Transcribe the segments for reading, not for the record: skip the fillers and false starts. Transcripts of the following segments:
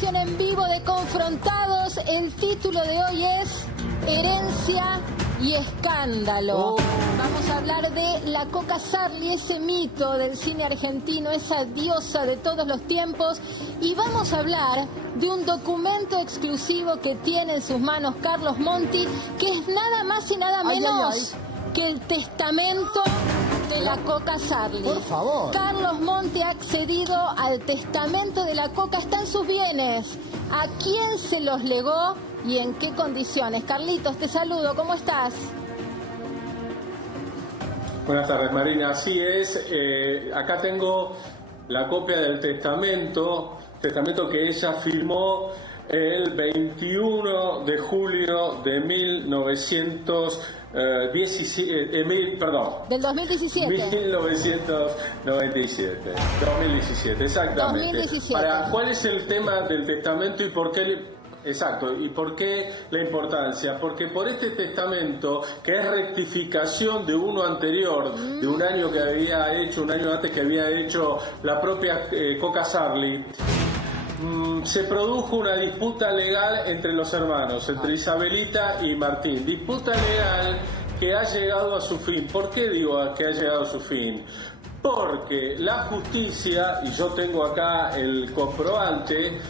transmisión en vivo de Confrontados. El título de hoy es Herencia y Escándalo. Vamos a hablar de la Coca Sarli, ese mito del cine argentino, esa diosa de todos los tiempos. Y vamos a hablar de un documento exclusivo que tiene en sus manos Carlos Monti, que es nada más y nada menos que el testamento de la Coca Sarli. Por favor. Carlos Monti ha accedido al testamento de la Coca. Están sus bienes. ¿A quién se los legó y en qué condiciones? Carlitos, te saludo. ¿Cómo estás? Buenas tardes, Marina. Así es. Acá tengo la copia del testamento que ella firmó el 21 de julio de 1917, Del 2017. 2017, exactamente. 2017. ¿Cuál es el tema del testamento y por qué? Exacto, ¿y por qué la importancia? Porque por este testamento, que es rectificación de uno anterior, de un año antes que había hecho la propia Coca Sarli, se produjo una disputa legal entre los hermanos, entre Isabelita y Martín. Disputa legal que ha llegado a su fin. ¿Por qué digo que ha llegado a su fin? Porque la justicia, y yo tengo acá el comprobante,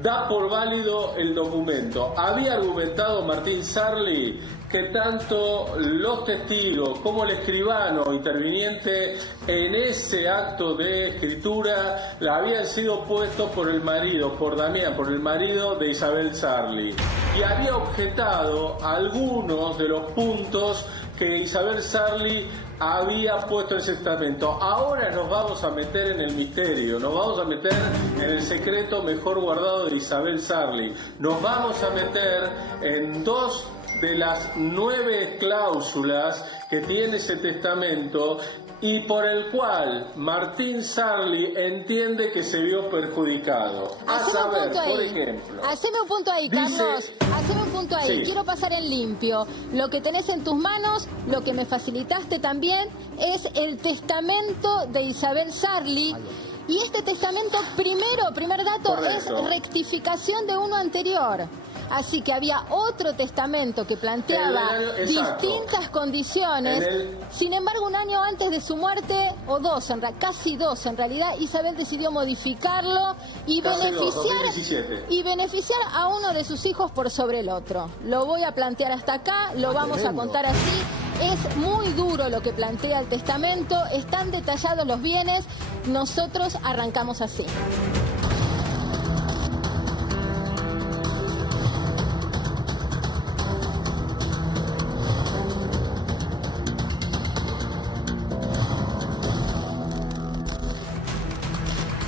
da por válido el documento. Había argumentado Martín Sarli que tanto los testigos como el escribano interviniente en ese acto de escritura habían sido puestos por el marido, por Damián, por el marido de Isabel Sarli, y había objetado algunos de los puntos que Isabel Sarli había puesto en ese testamento. Ahora nos vamos a meter en el misterio, nos vamos a meter en el secreto mejor guardado de Isabel Sarli. Nos vamos a meter en dos de las 9 cláusulas que tiene ese testamento y por el cual Martín Sarli entiende que se vio perjudicado. A saber, por ejemplo... Haceme un punto ahí, Carlos. Haceme un punto ahí. Sí. Quiero pasar en limpio. Lo que tenés en tus manos, lo que me facilitaste también, es el testamento de Isabel Sarli. Y este testamento, primer dato, Correcto. es rectificación de uno anterior. Así que había otro testamento que planteaba distintas condiciones. Sin embargo, un año antes de su muerte, o casi dos en realidad, Isabel decidió modificarlo y beneficiar a uno de sus hijos por sobre el otro. Lo voy a plantear hasta acá, lo vamos a contar así. Es muy duro lo que plantea el testamento, están detallados los bienes, nosotros arrancamos así.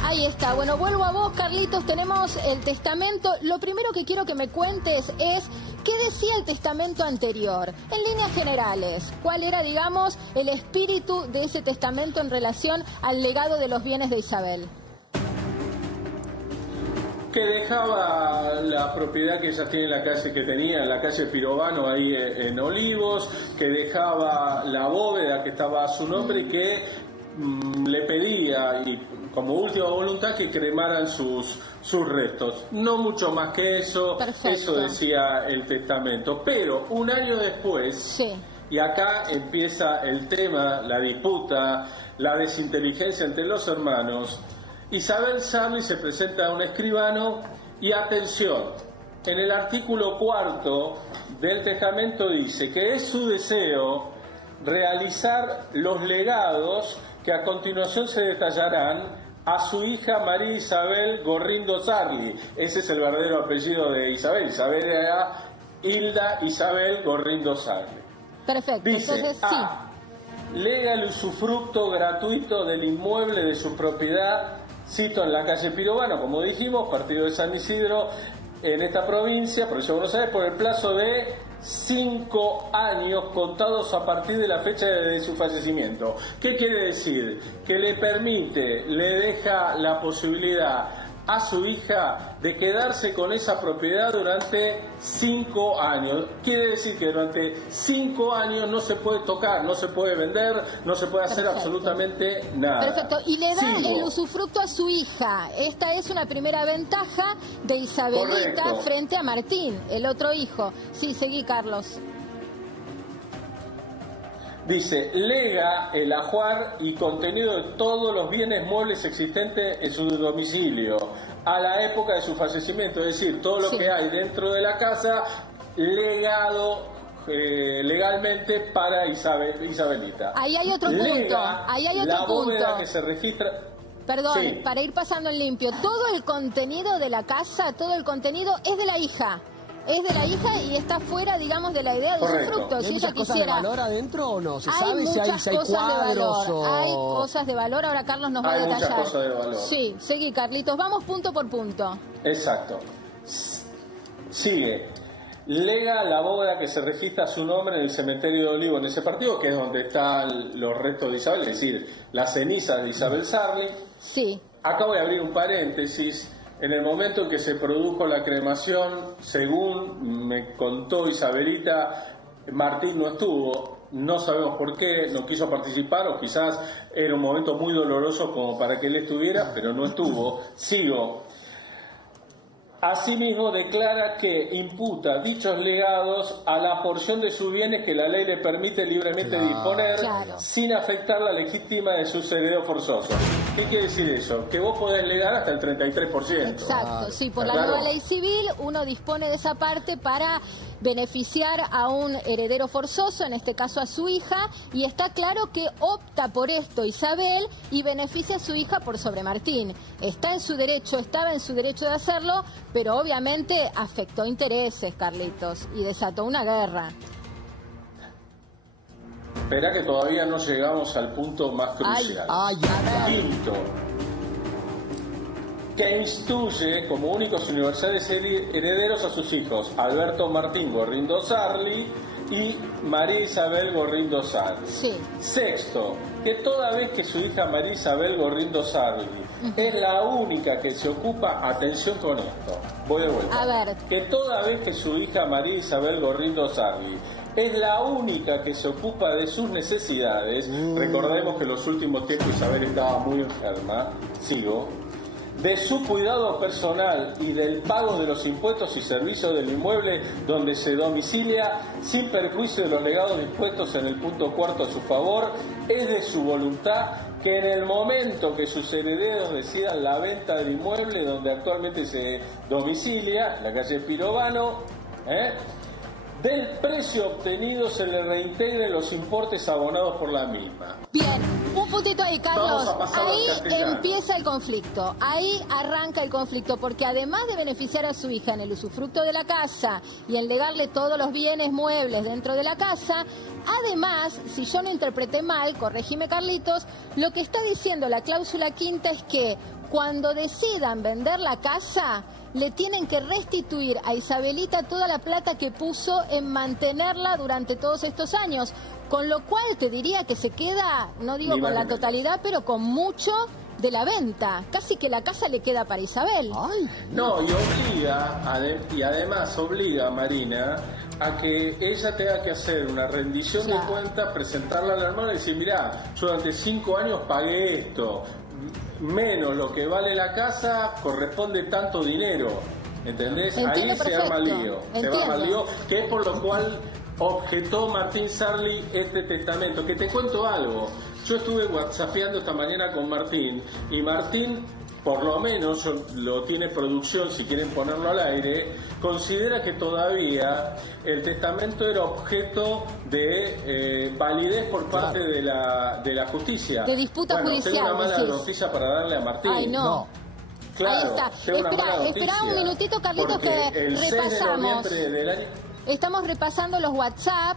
Ahí está. Bueno, vuelvo a vos, Carlitos. Tenemos el testamento. Lo primero que quiero que me cuentes es qué decía el testamento anterior. En líneas generales, ¿cuál era, digamos, el espíritu de ese testamento en relación al legado de los bienes de Isabel? Que dejaba la propiedad que ella tiene en la calle Pirovano, ahí en Olivos, que dejaba la bóveda que estaba a su nombre y que le pedía, y como última voluntad, que cremaran sus restos. No mucho más que eso. Perfecto. Eso decía el testamento. Pero un año después, y acá empieza el tema, la disputa, la desinteligencia entre los hermanos, Isabel Sarli se presenta a un escribano y, atención, en el artículo 4 del testamento dice que es su deseo realizar los legados que a continuación se detallarán a su hija María Isabel Gorrindo Sarli. Ese es el verdadero apellido de Isabel. Isabel era Hilda Isabel Gorrindo Sarli. Perfecto. Dice, entonces lega el usufructo gratuito del inmueble de su propiedad, cito, en la calle Pirovano, como dijimos, partido de San Isidro, en esta provincia, provincia de Buenos Aires, por el plazo de 5 años contados a partir de la fecha de su fallecimiento. ¿Qué quiere decir? Que le deja la posibilidad a su hija de quedarse con esa propiedad durante 5 años. Quiere decir que durante 5 años no se puede tocar, no se puede vender, no se puede hacer absolutamente nada. Perfecto, y le da el usufructo a su hija. Esta es una primera ventaja de Isabelita frente a Martín, el otro hijo. Sí, seguí, Carlos. Dice, lega el ajuar y contenido de todos los bienes muebles existentes en su domicilio a la época de su fallecimiento, es decir, todo lo que hay dentro de la casa legado legalmente para Isabelita. Ahí hay otro punto, ahí hay otro punto. La bóveda que se registra... Perdón, para ir pasando en limpio, todo el contenido de la casa, todo el contenido es de la hija. Es de la hija y está fuera, digamos, de la idea de usufructo. ¿Hay muchas cosas de valor adentro o no? ¿Se sabe si hay cuadros o...? Hay cosas de valor, ahora Carlos nos va a detallar. Hay muchas cosas de valor. Sí, seguí, Carlitos, vamos punto por punto. Exacto. Sigue. Lega la bóveda que se registra su nombre en el cementerio de Olivo, en ese partido, que es donde están los restos de Isabel, es decir, las cenizas de Isabel Sarli. Sí. Acá voy a abrir un paréntesis. En el momento en que se produjo la cremación, según me contó Isabelita, Martín no estuvo, no sabemos por qué, no quiso participar o quizás era un momento muy doloroso como para que él estuviera, pero no estuvo. Sigo. Asimismo declara que imputa dichos legados a la porción de sus bienes que la ley le permite libremente disponer sin afectar la legítima de sus herederos forzosos. ¿Qué quiere decir eso? Que vos podés legar hasta el 33%. Exacto, sí, por la nueva ley civil uno dispone de esa parte para beneficiar a un heredero forzoso, en este caso a su hija, y está claro que opta por esto Isabel y beneficia a su hija por sobre Martín. Está en su derecho, estaba en su derecho de hacerlo, pero obviamente afectó intereses, Carlitos, y desató una guerra. Espera que todavía no llegamos al punto más crucial. Quinto, que instruye como únicos universales herederos a sus hijos Alberto Martín Gorrindo Sarli y María Isabel Gorrindo Sarli. Sexto, que toda vez que su hija María Isabel Gorrindo Sarli es la única que se ocupa, atención con esto, voy de vuelta, a ver. Que toda vez que su hija María Isabel Gorrindo Sarli es la única que se ocupa de sus necesidades, recordemos que en los últimos tiempos Isabel estaba muy enferma, de su cuidado personal y del pago de los impuestos y servicios del inmueble donde se domicilia, sin perjuicio de los legados dispuestos en el punto cuarto a su favor, es de su voluntad que en el momento que sus herederos decidan la venta del inmueble donde actualmente se domicilia, la calle Pirovano, del precio obtenido se le reintegren los importes abonados por la misma. Bien, un puntito ahí, Carlos. Ahí empieza el conflicto, ahí arranca el conflicto, porque además de beneficiar a su hija en el usufructo de la casa y en legarle todos los bienes muebles dentro de la casa, además, si yo no interpreté mal, corregime, Carlitos, lo que está diciendo la cláusula quinta es que cuando decidan vender la casa, le tienen que restituir a Isabelita toda la plata que puso en mantenerla durante todos estos años. Con lo cual te diría que se queda, no digo con la totalidad, pero con mucho de la venta. Casi que la casa le queda para Isabel. No, y además obliga a Marina a que ella tenga que hacer una rendición de cuentas, presentarla al hermano y decir, mirá, yo durante 5 años pagué esto, menos lo que vale la casa corresponde tanto dinero, ¿entendés? Ahí se arma el lío, que es por lo cual objetó Martín Sarli este testamento. Que te cuento algo, yo estuve whatsappeando esta mañana con Martín y Martín, por lo menos lo tiene producción, si quieren ponerlo al aire, considera que todavía el testamento era objeto de validez por parte de la justicia. De disputa judicial. Tengo una mala noticia para darle a Martín. Ay, no. Claro, ahí está. Espera un minutito, Carlitos, que repasamos. Estamos repasando los WhatsApp.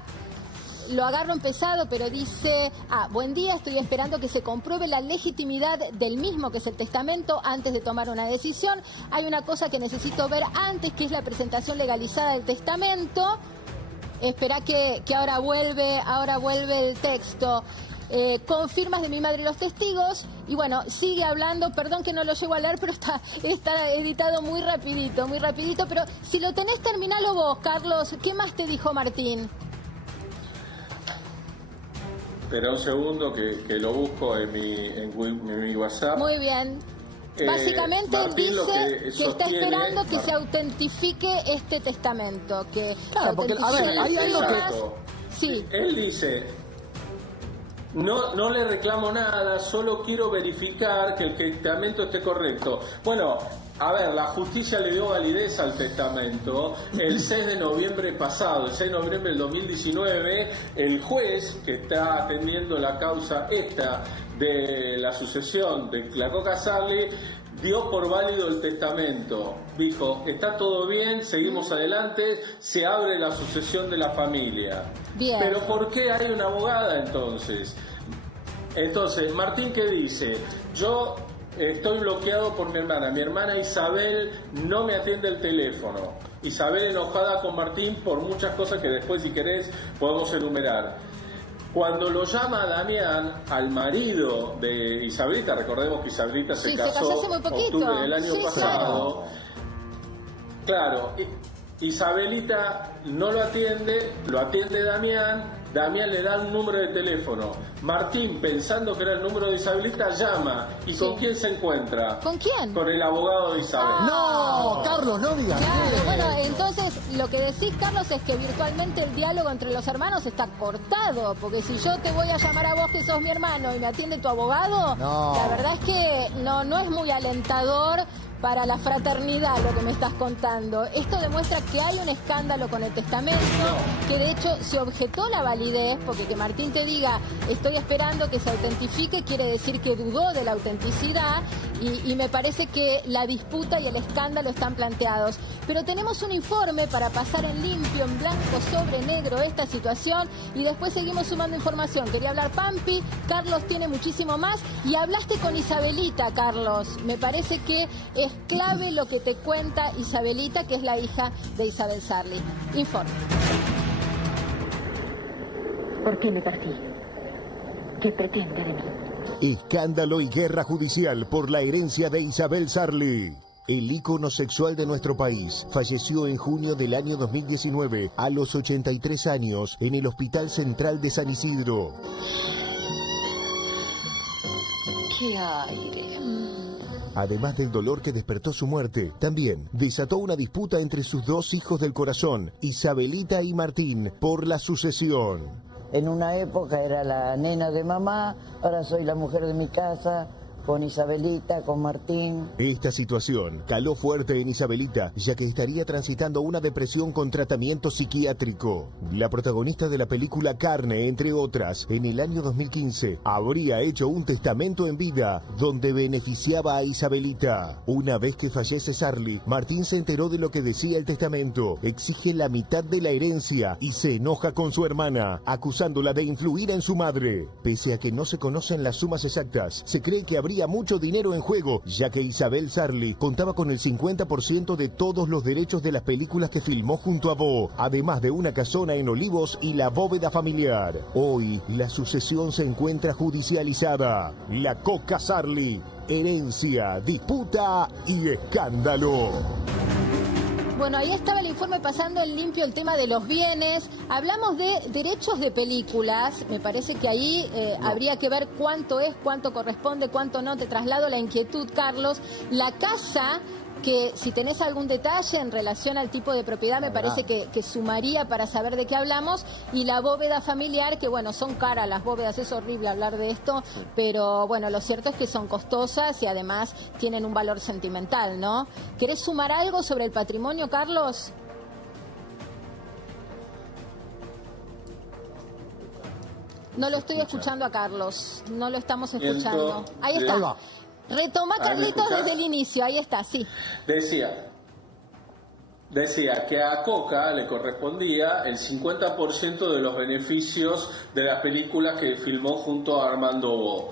Lo agarro empezado, pero dice, buen día, estoy esperando que se compruebe la legitimidad del mismo, que es el testamento, antes de tomar una decisión. Hay una cosa que necesito ver antes, que es la presentación legalizada del testamento. Espera que ahora vuelve el texto. confirmas de mi madre y los testigos. Y bueno, sigue hablando, perdón que no lo llego a leer, pero está editado muy rapidito, pero si lo tenés, terminalo vos, Carlos. ¿Qué más te dijo Martín? Espera un segundo que lo busco en mi WhatsApp. Muy bien. Básicamente él Martín dice que está esperando que se autentifique este testamento. Claro, porque, a ver, hay algo que... Sí. Él dice, no le reclamo nada, solo quiero verificar que el testamento esté correcto. Bueno, a ver, la justicia le dio validez al testamento el 6 de noviembre pasado, el 6 de noviembre del 2019, el juez que está atendiendo la causa esta de la sucesión de la Coca Sarli dio por válido el testamento. Dijo, está todo bien, seguimos adelante, se abre la sucesión de la familia. Bien. Pero ¿por qué hay una abogada entonces? Entonces, Martín, ¿qué dice? Yo estoy bloqueado por mi hermana Isabel no me atiende el teléfono. Isabel enojada con Martín por muchas cosas que después, si querés, podemos enumerar. Cuando lo llama Damián, al marido de Isabelita, recordemos que Isabelita se casó hace muy en poquito. octubre del año pasado. Claro. Isabelita no lo atiende Damián le da un número de teléfono. Martín, pensando que era el número de Isabelita, llama. ¿Y con quién se encuentra? ¿Con quién? Con el abogado de Isabel. No, Carlos, no digas. Claro, bueno, entonces lo que decís, Carlos, es que virtualmente el diálogo entre los hermanos está cortado, porque si yo te voy a llamar a vos que sos mi hermano y me atiende tu abogado, la verdad es que no es muy alentador para la fraternidad lo que me estás contando. Esto demuestra que hay un escándalo con el testamento, que de hecho se objetó la validez, porque que Martín te diga estoy esperando que se autentifique quiere decir que dudó de la autenticidad, y me parece que la disputa y el escándalo están planteados. Pero tenemos un informe para pasar en limpio, en blanco sobre negro esta situación, y después seguimos sumando información. Quería hablar Pampi, Carlos tiene muchísimo más, y hablaste con Isabelita, Carlos. Me parece que es clave lo que te cuenta Isabelita, que es la hija de Isabel Sarli. Informe. ¿Por qué me partí? ¿Qué pretende de mí? Escándalo y guerra judicial por la herencia de Isabel Sarli. El ícono sexual de nuestro país falleció en junio del año 2019 a los 83 años en el Hospital Central de San Isidro. ¿Qué aire? Además del dolor que despertó su muerte, también desató una disputa entre sus dos hijos del corazón, Isabelita y Martín, por la sucesión. En una época era la nena de mamá, ahora soy la mujer de mi casa, con Isabelita, con Martín. Esta situación caló fuerte en Isabelita, ya que estaría transitando una depresión con tratamiento psiquiátrico. La protagonista de la película Carne, entre otras, en el año 2015, habría hecho un testamento en vida donde beneficiaba a Isabelita. Una vez que fallece Sarli, Martín se enteró de lo que decía el testamento, exige la mitad de la herencia y se enoja con su hermana, acusándola de influir en su madre. Pese a que no se conocen las sumas exactas, se cree que habría mucho dinero en juego, ya que Isabel Sarli contaba con el 50% de todos los derechos de las películas que filmó junto a Bo, además de una casona en Olivos y la bóveda familiar. Hoy, la sucesión se encuentra judicializada. La Coca Sarli, herencia, disputa y escándalo. Bueno, ahí estaba el informe pasando en limpio el tema de los bienes. Hablamos de derechos de películas. Me parece que ahí habría que ver cuánto es, cuánto corresponde, cuánto no. Te traslado la inquietud, Carlos. La casa, que si tenés algún detalle en relación al tipo de propiedad, me parece que sumaría para saber de qué hablamos. Y la bóveda familiar, que bueno, son caras las bóvedas, es horrible hablar de esto, pero bueno, lo cierto es que son costosas y además tienen un valor sentimental, ¿no? ¿Querés sumar algo sobre el patrimonio, Carlos? No lo estoy escuchando a Carlos, no lo estamos escuchando. Ahí está. Retoma, Carlitos, desde el inicio, ahí está, sí. Decía que a Coca le correspondía el 50% de los beneficios de las películas que filmó junto a Armando Bo.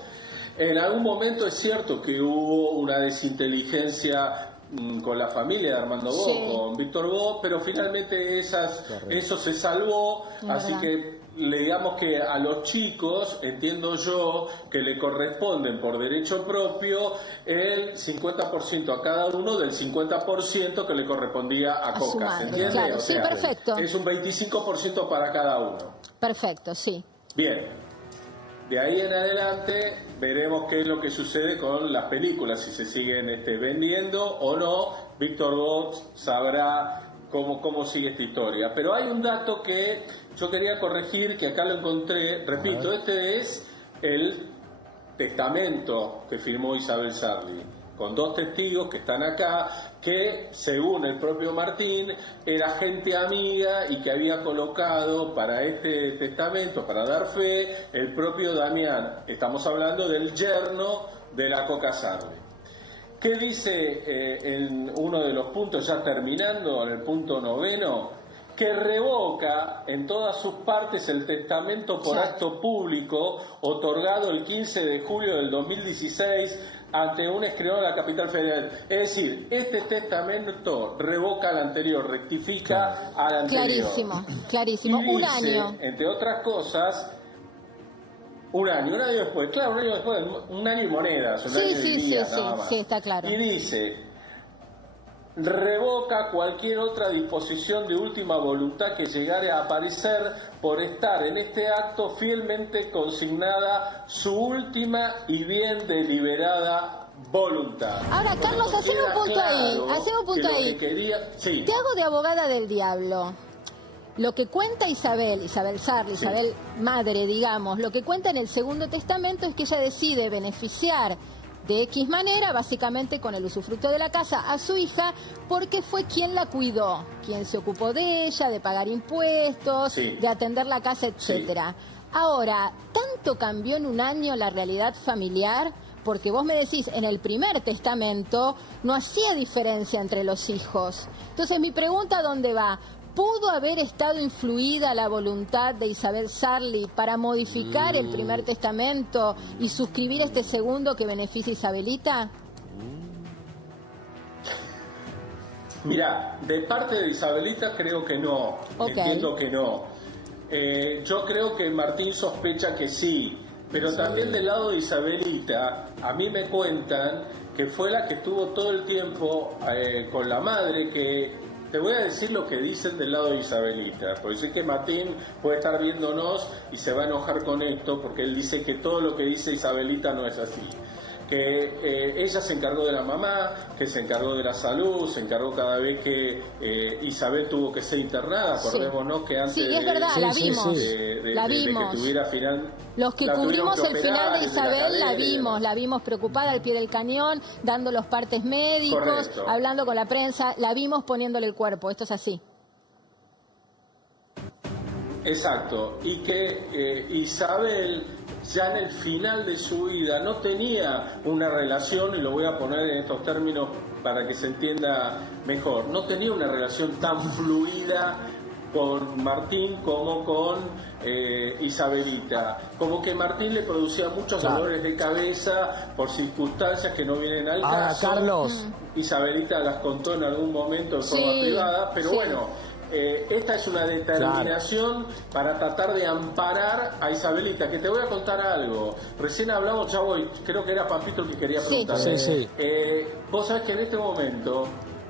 En algún momento es cierto que hubo una desinteligencia con la familia de Armando Bo, con Víctor Bo, pero finalmente eso se salvó, así que digamos que a los chicos, entiendo yo, que le corresponden por derecho propio el 50% a cada uno del 50% que le correspondía a su Coca, madre, ¿se entiende? claro. O Sí, sea, perfecto. es un 25% para cada uno. Perfecto, sí. Bien, de ahí en adelante veremos qué es lo que sucede con las películas, si se siguen vendiendo o no. Víctor Box sabrá cómo sigue esta historia. Pero hay un dato que yo quería corregir, que acá lo encontré. Repito, este es el testamento que firmó Isabel Sarli, con 2 testigos que están acá, que según el propio Martín era gente amiga y que había colocado para este testamento, para dar fe, el propio Damián. Estamos hablando del yerno de la Coca Sarli. ¿Qué dice en uno de los puntos, ya terminando, en el punto 9? Que revoca en todas sus partes el testamento por acto público otorgado el 15 de julio del 2016 ante un escribano de la capital federal. Es decir, este testamento revoca al anterior, rectifica al anterior. Clarísimo. Y dice, un año. entre otras cosas, un año después, claro, un año después, un año y monedas, un año y días, nada más. Sí, está claro. Y dice, revoca cualquier otra disposición de última voluntad que llegare a aparecer por estar en este acto fielmente consignada su última y bien deliberada voluntad. Ahora, Carlos, hacemos un punto ahí. Sí. Te hago de abogada del diablo. Lo que cuenta Isabel Sarli, Isabel madre, digamos, lo que cuenta en el segundo testamento es que ella decide beneficiar de X manera, básicamente con el usufructo de la casa, a su hija, porque fue quien la cuidó, quien se ocupó de ella, de pagar impuestos, de atender la casa, etcétera. Ahora, ¿tanto cambió en un año la realidad familiar? Porque vos me decís, en el primer testamento no hacía diferencia entre los hijos. Entonces, mi pregunta, ¿dónde va? ¿Pudo haber estado influida la voluntad de Isabel Sarli para modificar el primer testamento y suscribir este segundo que beneficia a Isabelita? Mira, de parte de Isabelita creo que no. Entiendo que no. Yo creo que Martín sospecha que sí, pero también del lado de Isabelita, a mí me cuentan que fue la que estuvo todo el tiempo con la madre, que te voy a decir lo que dicen del lado de Isabelita, porque sé que Martín puede estar viéndonos y se va a enojar con esto, porque él dice que todo lo que dice Isabelita no es así. Que ella se encargó de la mamá, que se encargó de la salud, se encargó cada vez que Isabel tuvo que ser internada. Acordémonos que antes es verdad, la vimos. De que tuviera final... Los que cubrimos el final de Isabel la vimos preocupada al pie del cañón, dando los partes médicos, hablando con la prensa, la vimos poniéndole el cuerpo, esto es así. Exacto, y que Isabel ya en el final de su vida no tenía una relación, y lo voy a poner en estos términos para que se entienda mejor, no tenía una relación tan fluida con Martín como con Isabelita. Como que Martín le producía muchos dolores de cabeza por circunstancias que no vienen al caso. Carlos. Isabelita las contó en algún momento de forma privada, pero bueno... esta es una determinación para tratar de amparar a Isabelita, que te voy a contar algo. Recién hablamos, ya voy, creo que era Pampito el que quería preguntar. Vos sabés que en este momento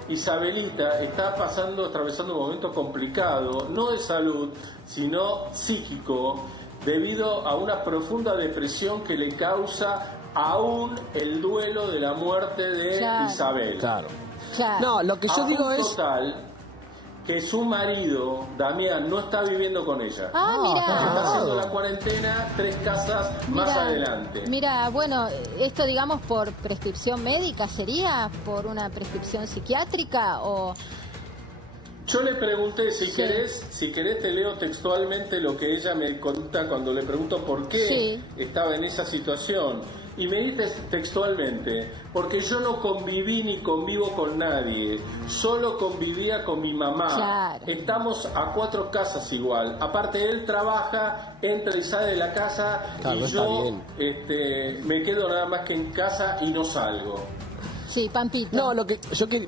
Isabelita está atravesando un momento complicado, no de salud, sino psíquico, debido a una profunda depresión que le causa aún el duelo de la muerte de Isabel. No, lo que yo digo es... que su marido, Damián, no está viviendo con ella. Está haciendo la cuarentena 3 casas más adelante. Mira, bueno, esto digamos por prescripción médica, ¿sería por una prescripción psiquiátrica o...? Yo le pregunté, si querés te leo textualmente lo que ella me cuenta cuando le pregunto por qué estaba en esa situación. Y me dice textualmente, porque yo no conviví ni convivo con nadie, solo convivía con mi mamá. Estamos a 4 casas igual. Aparte él trabaja, entra y sale de la casa y yo me quedo nada más que en casa y no salgo. Sí, Pampito. No,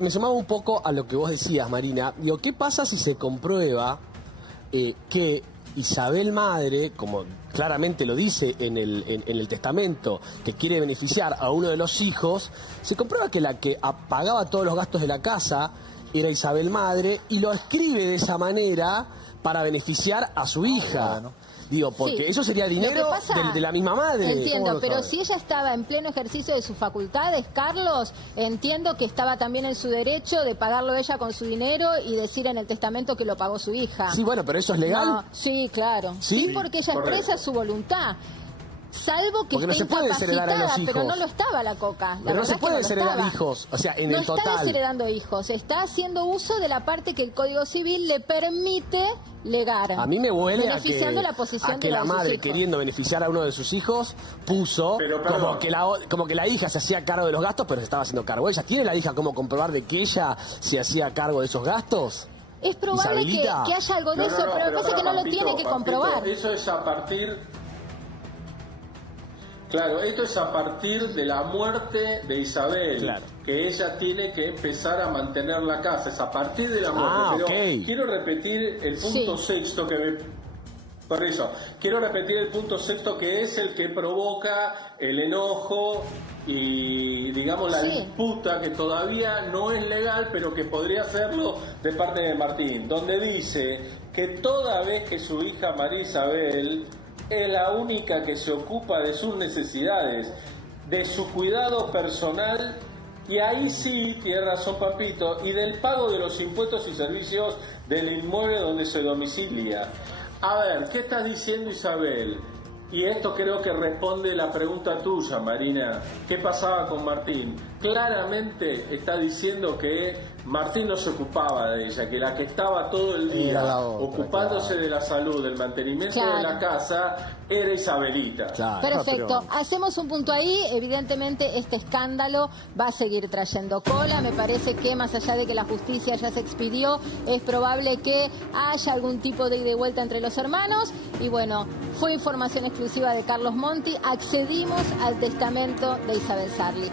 me sumaba un poco a lo que vos decías, Marina. Digo, ¿qué pasa si se comprueba que Isabel madre, como claramente lo dice en el testamento, que quiere beneficiar a uno de los hijos, se comprueba que la que pagaba todos los gastos de la casa era Isabel madre, y lo escribe de esa manera para beneficiar a su hija. Digo, porque Sí. eso sería dinero de la misma madre. Entiendo, pero si ella estaba en pleno ejercicio de sus facultades, Carlos, entiendo que estaba también en su derecho de pagarlo ella con su dinero y decir en el testamento que lo pagó su hija. Sí, bueno, pero ¿eso es legal? No, sí, claro. ¿Sí? Porque ella Correcto. expresa su voluntad. Salvo que Porque no esté se puede desheredar a los incapacitada, pero hijos. no lo estaba la Coca. La Pero no verdad se es que puede no lo desheredar estaba. hijos, o sea, en no el está total. desheredando hijos, está haciendo uso de la parte que el Código Civil le permite legar. A mí me huele a beneficiando la posición de la sus madre, hijos. queriendo beneficiar a uno de sus hijos, puso Pero, perdón. como que la hija se hacía cargo de los gastos, pero se estaba haciendo cargo ella. ¿Tiene la hija cómo comprobar de que ella se hacía cargo de esos gastos? Es probable que Isabelita. haya algo de eso, pero me parece que no lo tiene que comprobar. Eso es a partir... Claro, esto es a partir de la muerte de Isabel, Claro. que ella tiene que empezar a mantener la casa, es a partir de la muerte. Pero ok. quiero repetir el punto sexto que me... Por eso, quiero repetir el punto sexto, que es el que provoca el enojo y, digamos, la disputa, que todavía no es legal, pero que podría serlo de parte de Martín, donde dice que toda vez que su hija María Isabel es la única que se ocupa de sus necesidades, de su cuidado personal, y ahí sí, tiene razón Papito, y del pago de los impuestos y servicios del inmueble donde se domicilia. A ver, ¿qué estás diciendo, Isabel? Y esto creo que responde la pregunta tuya, Marina. ¿Qué pasaba con Martín? Claramente está diciendo que Martín no se ocupaba de ella, que la que estaba todo el día Era la otra, ocupándose de la salud, del mantenimiento de la casa, era Isabelita. Claro, Perfecto, pero- hacemos un punto ahí. Evidentemente este escándalo va a seguir trayendo cola. Me parece que más allá de que la justicia ya se expidió, es probable que haya algún tipo de ida y vuelta entre los hermanos. Y bueno, fue información exclusiva de Carlos Monti. Accedimos al testamento de Isabel Sarli.